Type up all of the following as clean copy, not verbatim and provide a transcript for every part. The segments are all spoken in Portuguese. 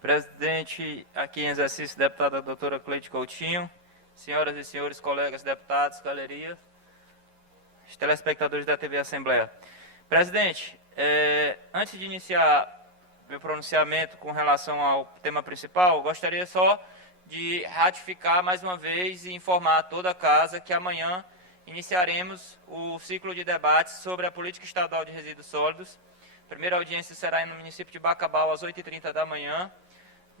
Presidente, aqui em exercício, deputada doutora Cleide Coutinho, senhoras e senhores colegas deputados, galeria, os telespectadores da TV Assembleia. Presidente, antes de iniciar meu pronunciamento com relação ao tema principal, gostaria só de ratificar mais uma vez e informar a toda a casa que amanhã iniciaremos o ciclo de debates sobre a política estadual de resíduos sólidos. A primeira audiência será no município de Bacabal, às 8h30 da manhã.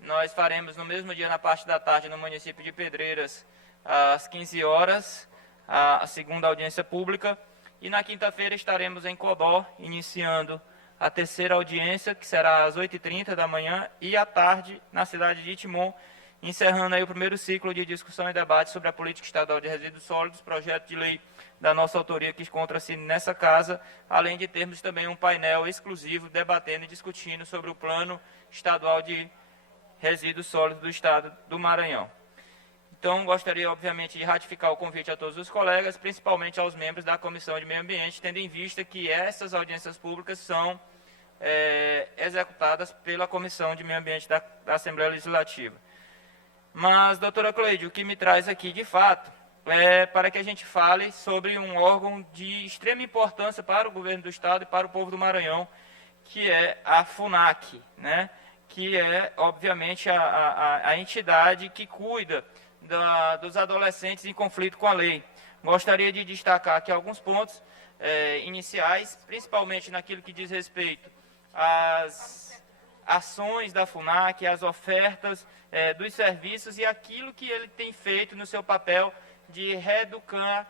Nós faremos no mesmo dia, na parte da tarde, no município de Pedreiras, às 15 horas, a segunda audiência pública. E na quinta-feira estaremos em Codó, iniciando a terceira audiência, que será às 8h30 da manhã, e à tarde, na cidade de Itimon, encerrando aí o primeiro ciclo de discussão e debate sobre a política estadual de resíduos sólidos, projeto de lei da nossa autoria que encontra-se nessa casa, além de termos também um painel exclusivo debatendo e discutindo sobre o plano estadual de resíduos sólidos do estado do Maranhão. Então, gostaria, obviamente, de ratificar o convite a todos os colegas, principalmente aos membros da Comissão de Meio Ambiente, tendo em vista que essas audiências públicas são executadas pela Comissão de Meio Ambiente da Assembleia Legislativa. Mas, doutora Cleide, o que me traz aqui, de fato, é para que a gente fale sobre um órgão de extrema importância para o governo do estado e para o povo do Maranhão, que é a FUNAC, né? Que é, obviamente, a entidade que cuida dos adolescentes em conflito com a lei. Gostaria de destacar aqui alguns pontos iniciais, principalmente naquilo que diz respeito às ações da FUNAC, às ofertas dos serviços e aquilo que ele tem feito no seu papel de reeducar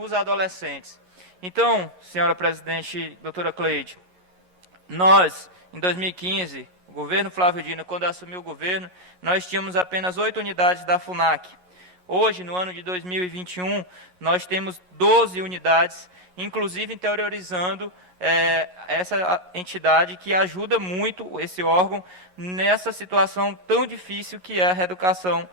os adolescentes. Então, senhora presidente, doutora Cleide, nós, em 2015, o governo Flávio Dino, quando assumiu o governo, nós tínhamos apenas 8 unidades da FUNAC. Hoje, no ano de 2021, nós temos 12 unidades, inclusive interiorizando essa entidade que ajuda muito esse órgão nessa situação tão difícil que é a reeducação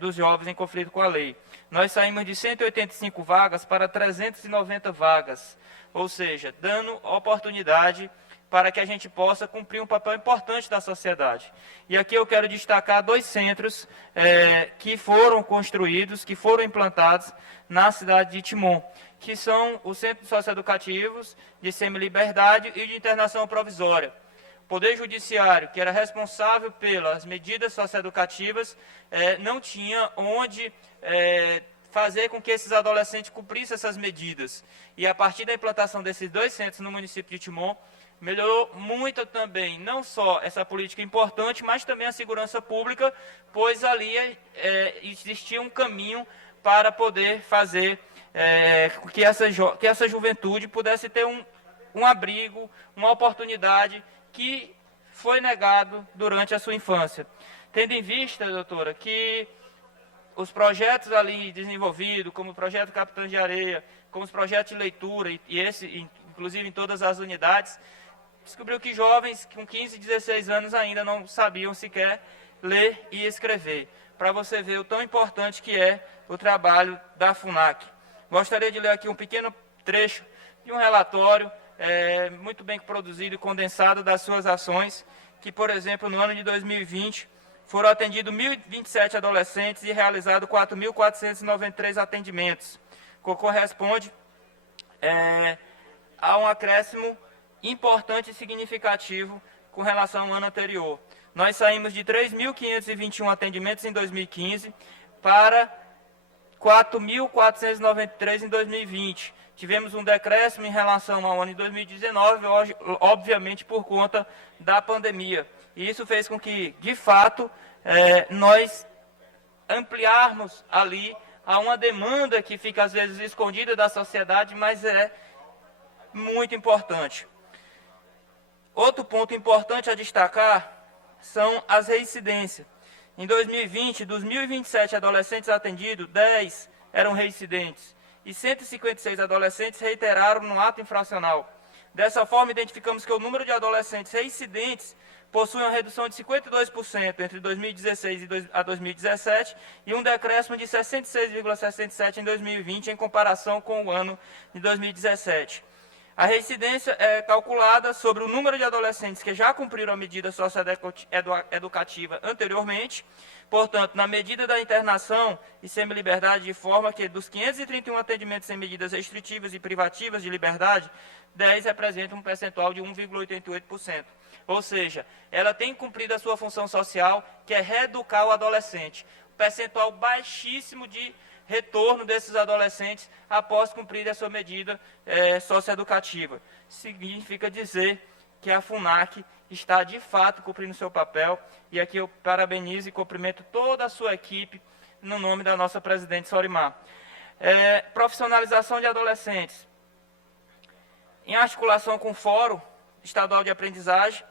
dos jovens em conflito com a lei. Nós saímos de 185 vagas para 390 vagas, ou seja, dando oportunidade para que a gente possa cumprir um papel importante da sociedade. E aqui eu quero destacar 2 centros que foram construídos, que foram implantados na cidade de Itimon, que são os Centros Socioeducativos de Semi-Liberdade e de Internação Provisória. O Poder Judiciário, que era responsável pelas medidas socioeducativas, não tinha onde fazer com que esses adolescentes cumprissem essas medidas. E a partir da implantação desses 2 centros no município de Itimon, melhorou muito também, não só essa política importante, mas também a segurança pública, pois ali existia um caminho para poder fazer que essa juventude pudesse ter um abrigo, uma oportunidade que foi negado durante a sua infância. Tendo em vista, doutora, que os projetos ali desenvolvidos, como o projeto Capitã de Areia, como os projetos de leitura, e esse, inclusive em todas as unidades, descobriu que jovens com 15, 16 anos ainda não sabiam sequer ler e escrever. Para você ver o tão importante que é o trabalho da FUNAC. Gostaria de ler aqui um pequeno trecho de um relatório muito bem produzido e condensado das suas ações, que, por exemplo, no ano de 2020, foram atendidos 1.027 adolescentes e realizados 4.493 atendimentos, que corresponde a um acréscimo importante e significativo com relação ao ano anterior. Nós saímos de 3.521 atendimentos em 2015 para 4.493 em 2020. Tivemos um decréscimo em relação ao ano de 2019, obviamente por conta da pandemia. E isso fez com que, de fato, nós ampliarmos ali a uma demanda que fica às vezes escondida da sociedade, mas é muito importante. Outro ponto importante a destacar são as reincidências. Em 2020, dos 1.027 adolescentes atendidos, 10 eram reincidentes e 156 adolescentes reiteraram no ato infracional. Dessa forma, identificamos que o número de adolescentes reincidentes possui uma redução de 52% entre 2016 a 2017 e um decréscimo de 66,67% em 2020 em comparação com o ano de 2017. A reincidência é calculada sobre o número de adolescentes que já cumpriram a medida socioeducativa anteriormente. Portanto, na medida da internação e semi-liberdade, de forma que dos 531 atendimentos em medidas restritivas e privativas de liberdade, 10 representam um percentual de 1,88%. Ou seja, ela tem cumprido a sua função social, que é reeducar o adolescente. Percentual baixíssimo de retorno desses adolescentes após cumprir a sua medida socioeducativa. Significa dizer que a FUNAC está, de fato, cumprindo seu papel, e aqui eu parabenizo e cumprimento toda a sua equipe, no nome da nossa presidente Sorimar. Profissionalização de adolescentes. Em articulação com o Fórum Estadual de Aprendizagem,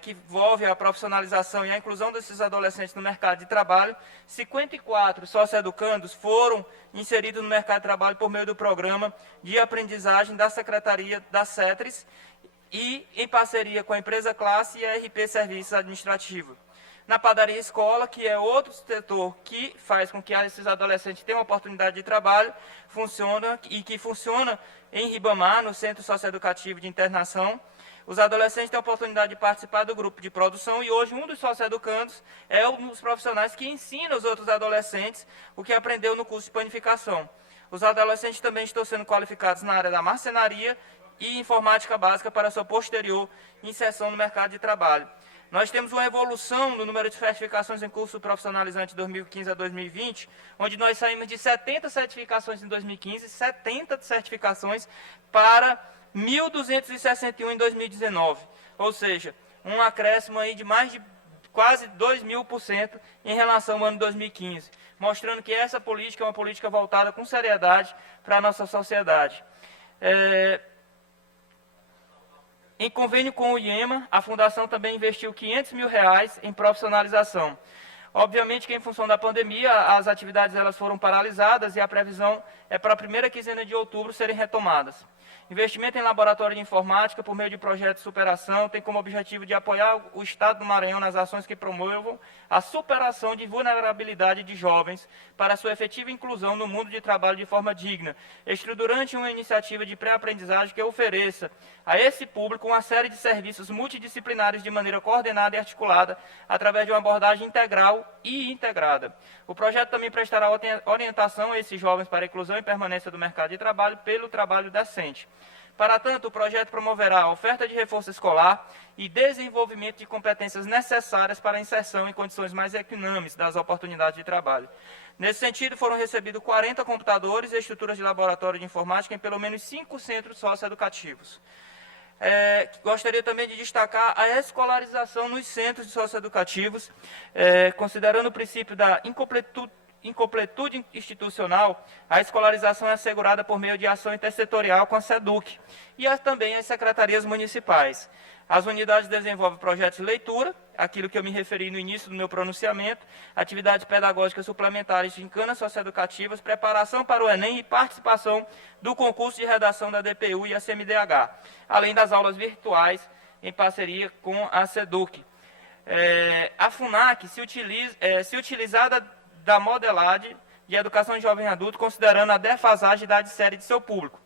que envolve a profissionalização e a inclusão desses adolescentes no mercado de trabalho, 54 socioeducandos foram inseridos no mercado de trabalho por meio do programa de aprendizagem da Secretaria da CETRES e em parceria com a Empresa Classe e a RP Serviços Administrativos. Na Padaria Escola, que é outro setor que faz com que esses adolescentes tenham oportunidade de trabalho, funciona em Ribamar, no Centro Socioeducativo de Internação. Os adolescentes têm a oportunidade de participar do grupo de produção e hoje um dos socioeducandos é um dos profissionais que ensina os outros adolescentes o que aprendeu no curso de panificação. Os adolescentes também estão sendo qualificados na área da marcenaria e informática básica para sua posterior inserção no mercado de trabalho. Nós temos uma evolução no número de certificações em curso profissionalizante de 2015 a 2020, onde nós saímos de 70 certificações em 2015, 70 certificações para 1.261 em 2019, ou seja, um acréscimo aí de mais de quase 2.000% em relação ao ano 2015, mostrando que essa política é uma política voltada com seriedade para a nossa sociedade. Em convênio com o IEMA, a Fundação também investiu R$500 mil em profissionalização. Obviamente que, em função da pandemia, as atividades elas foram paralisadas e a previsão é para a primeira quinzena de outubro serem retomadas. Investimento em laboratório de informática por meio de projetos de superação tem como objetivo de apoiar o Estado do Maranhão nas ações que promovam a superação de vulnerabilidade de jovens para sua efetiva inclusão no mundo de trabalho de forma digna, estruturante uma iniciativa de pré-aprendizagem que ofereça a esse público uma série de serviços multidisciplinares de maneira coordenada e articulada através de uma abordagem integral e integrada. O projeto também prestará orientação a esses jovens para a inclusão e permanência do mercado de trabalho pelo trabalho decente. Para tanto, o projeto promoverá a oferta de reforço escolar e desenvolvimento de competências necessárias para a inserção em condições mais equinâmes das oportunidades de trabalho. Nesse sentido, foram recebidos 40 computadores e estruturas de laboratório de informática em pelo menos 5 centros socioeducativos. Gostaria também de destacar a escolarização nos centros socioeducativos, considerando o princípio da incompletude institucional, a escolarização é assegurada por meio de ação intersetorial com a SEDUC e também as secretarias municipais. As unidades desenvolvem projetos de leitura, aquilo que eu me referi no início do meu pronunciamento, atividades pedagógicas suplementares de encanas socioeducativas, preparação para o Enem e participação do concurso de redação da DPU e a CMDH, além das aulas virtuais em parceria com a SEDUC. A FUNAC se utilizada da modelagem de educação de jovem e adulto, considerando a defasagem da idade série de seu público.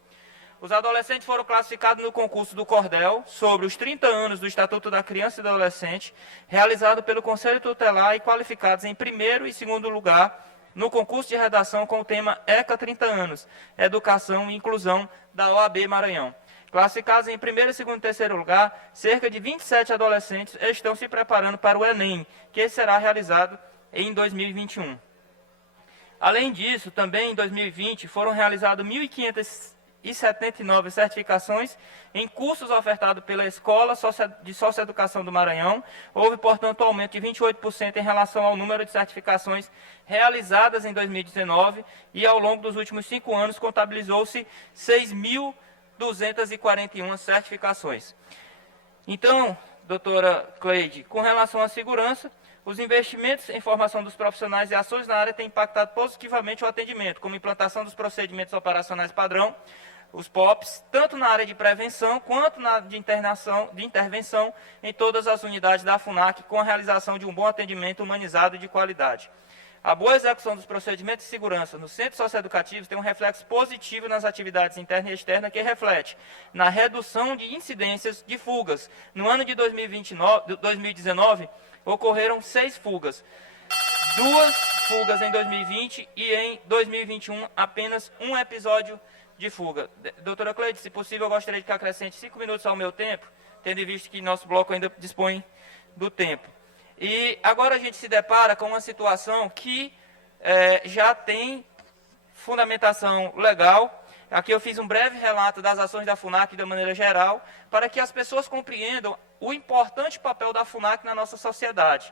Os adolescentes foram classificados no concurso do Cordel sobre os 30 anos do Estatuto da Criança e do Adolescente, realizado pelo Conselho Tutelar e qualificados em primeiro e segundo lugar no concurso de redação com o tema ECA 30 anos, Educação e Inclusão da OAB Maranhão. Classificados em primeiro, segundo e terceiro lugar, cerca de 27 adolescentes estão se preparando para o Enem, que será realizado em 2021. Além disso, também em 2020 foram realizadas 1.579 certificações em cursos ofertados pela Escola de Socioeducação do Maranhão. Houve, portanto, um aumento de 28% em relação ao número de certificações realizadas em 2019 e, ao longo dos últimos 5 anos, contabilizou-se 6.241 certificações. Então, doutora Cleide, com relação à segurança, os investimentos em formação dos profissionais e ações na área têm impactado positivamente o atendimento, como implantação dos procedimentos operacionais padrão, os POPs, tanto na área de prevenção quanto na de intervenção em todas as unidades da FUNAC, com a realização de um bom atendimento humanizado e de qualidade. A boa execução dos procedimentos de segurança nos centros socioeducativos tem um reflexo positivo nas atividades internas e externas, que reflete na redução de incidências de fugas. No ano de 2019, ocorreram 6 fugas. 2 fugas em 2020 e em 2021 apenas um episódio de fuga. Doutora Cleide, se possível, eu gostaria que acrescente 5 minutos ao meu tempo, tendo em vista que nosso bloco ainda dispõe do tempo. E agora a gente se depara com uma situação que já tem fundamentação legal. Aqui eu fiz um breve relato das ações da FUNAC de maneira geral, para que as pessoas compreendam o importante papel da FUNAC na nossa sociedade,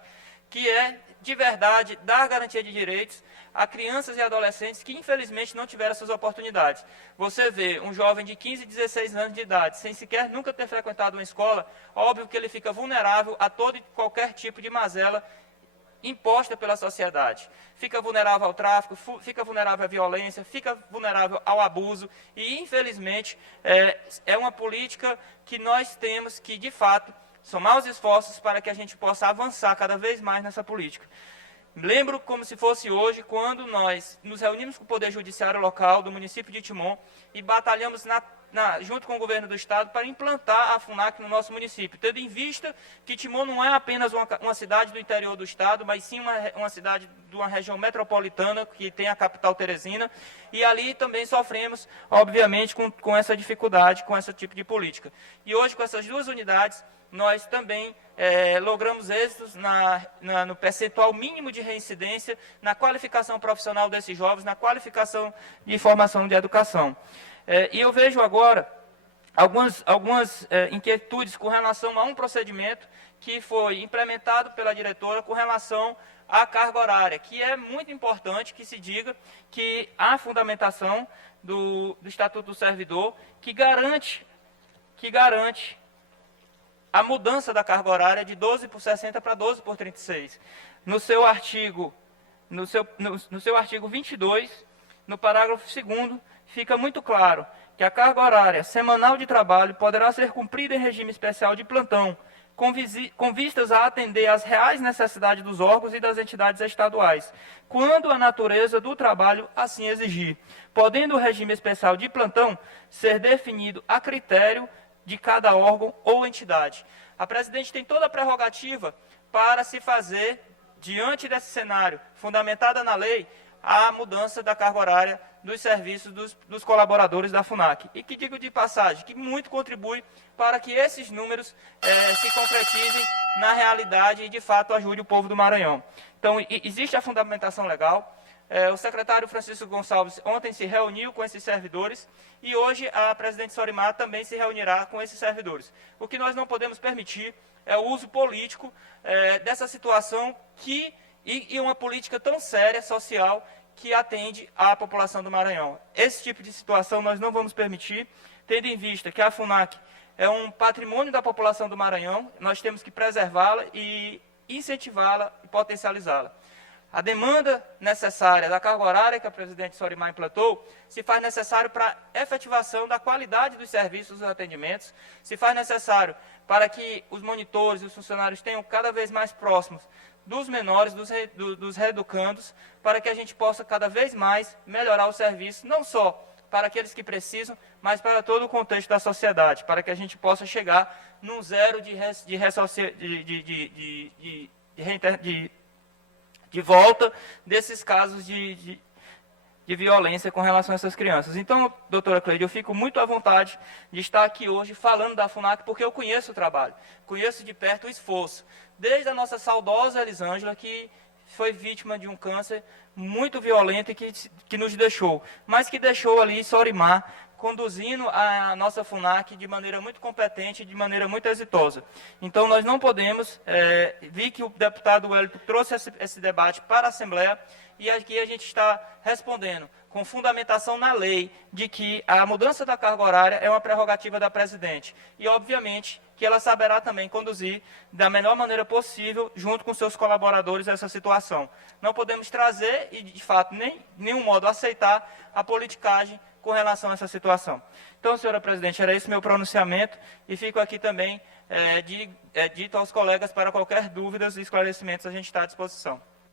que é, de verdade, dar garantia de direitos a crianças e adolescentes que, infelizmente, não tiveram essas oportunidades. Você vê um jovem de 15, 16 anos de idade, sem sequer nunca ter frequentado uma escola, óbvio que ele fica vulnerável a todo e qualquer tipo de mazela imposta pela sociedade. Fica vulnerável ao tráfico, fica vulnerável à violência, fica vulnerável ao abuso e, infelizmente, é uma política que nós temos que, de fato, somar os esforços para que a gente possa avançar cada vez mais nessa política. Lembro como se fosse hoje, quando nós nos reunimos com o Poder Judiciário local do município de Timon e batalhamos junto com o governo do estado para implantar a FUNAC no nosso município, tendo em vista que Timon não é apenas uma cidade do interior do estado, mas sim uma cidade de uma região metropolitana, que tem a capital Teresina, e ali também sofremos, obviamente, com essa dificuldade, com esse tipo de política. E hoje, com essas 2 unidades, nós também logramos êxitos no percentual mínimo de reincidência, na qualificação profissional desses jovens, na qualificação de formação de educação. E eu vejo agora algumas inquietudes com relação a um procedimento que foi implementado pela diretora com relação à carga horária, que é muito importante que se diga que há fundamentação do Estatuto do Servidor que garante a mudança da carga horária de 12 por 60 para 12 por 36. No seu artigo 22, no parágrafo 2º, fica muito claro que a carga horária semanal de trabalho poderá ser cumprida em regime especial de plantão, com vistas a atender às reais necessidades dos órgãos e das entidades estaduais, quando a natureza do trabalho assim exigir, podendo o regime especial de plantão ser definido a critério de cada órgão ou entidade. A presidente tem toda a prerrogativa para se fazer, diante desse cenário, fundamentada na lei, a mudança da carga horária dos serviços dos colaboradores da FUNAC. E que digo de passagem, que muito contribui para que esses números se concretizem na realidade e, de fato, ajude o povo do Maranhão. Então, existe a fundamentação legal. O secretário Francisco Gonçalves ontem se reuniu com esses servidores e hoje a presidente Sorimar também se reunirá com esses servidores. O que nós não podemos permitir é o uso político dessa situação e uma política tão séria, social, que atende à população do Maranhão. Esse tipo de situação nós não vamos permitir, tendo em vista que a FUNAC é um patrimônio da população do Maranhão, nós temos que preservá-la e incentivá-la e potencializá-la. A demanda necessária da carga horária que a presidente Sorimar implantou se faz necessário para a efetivação da qualidade dos serviços e atendimentos, se faz necessário para que os monitores e os funcionários tenham cada vez mais próximos dos menores, dos reeducandos, para que a gente possa cada vez mais melhorar o serviço, não só para aqueles que precisam, mas para todo o contexto da sociedade, para que a gente possa chegar num zero de volta desses casos de violência com relação a essas crianças. Então, doutora Cleide, eu fico muito à vontade de estar aqui hoje falando da FUNAC, porque eu conheço o trabalho, conheço de perto o esforço, desde a nossa saudosa Elisângela, que foi vítima de um câncer muito violento e que nos deixou, mas que deixou ali Sorimar conduzindo a nossa FUNAC de maneira muito competente, de maneira muito exitosa. Então, nós não podemos, vi que o deputado Wellington trouxe esse debate para a Assembleia, e aqui a gente está respondendo com fundamentação na lei de que a mudança da carga horária é uma prerrogativa da presidente. E, obviamente, que ela saberá também conduzir da melhor maneira possível, junto com seus colaboradores, essa situação. Não podemos trazer e, de fato, nenhum modo aceitar a politicagem com relação a essa situação. Então, senhora presidente, era esse meu pronunciamento e fico aqui também dito aos colegas para qualquer dúvidas e esclarecimentos, a gente está à disposição.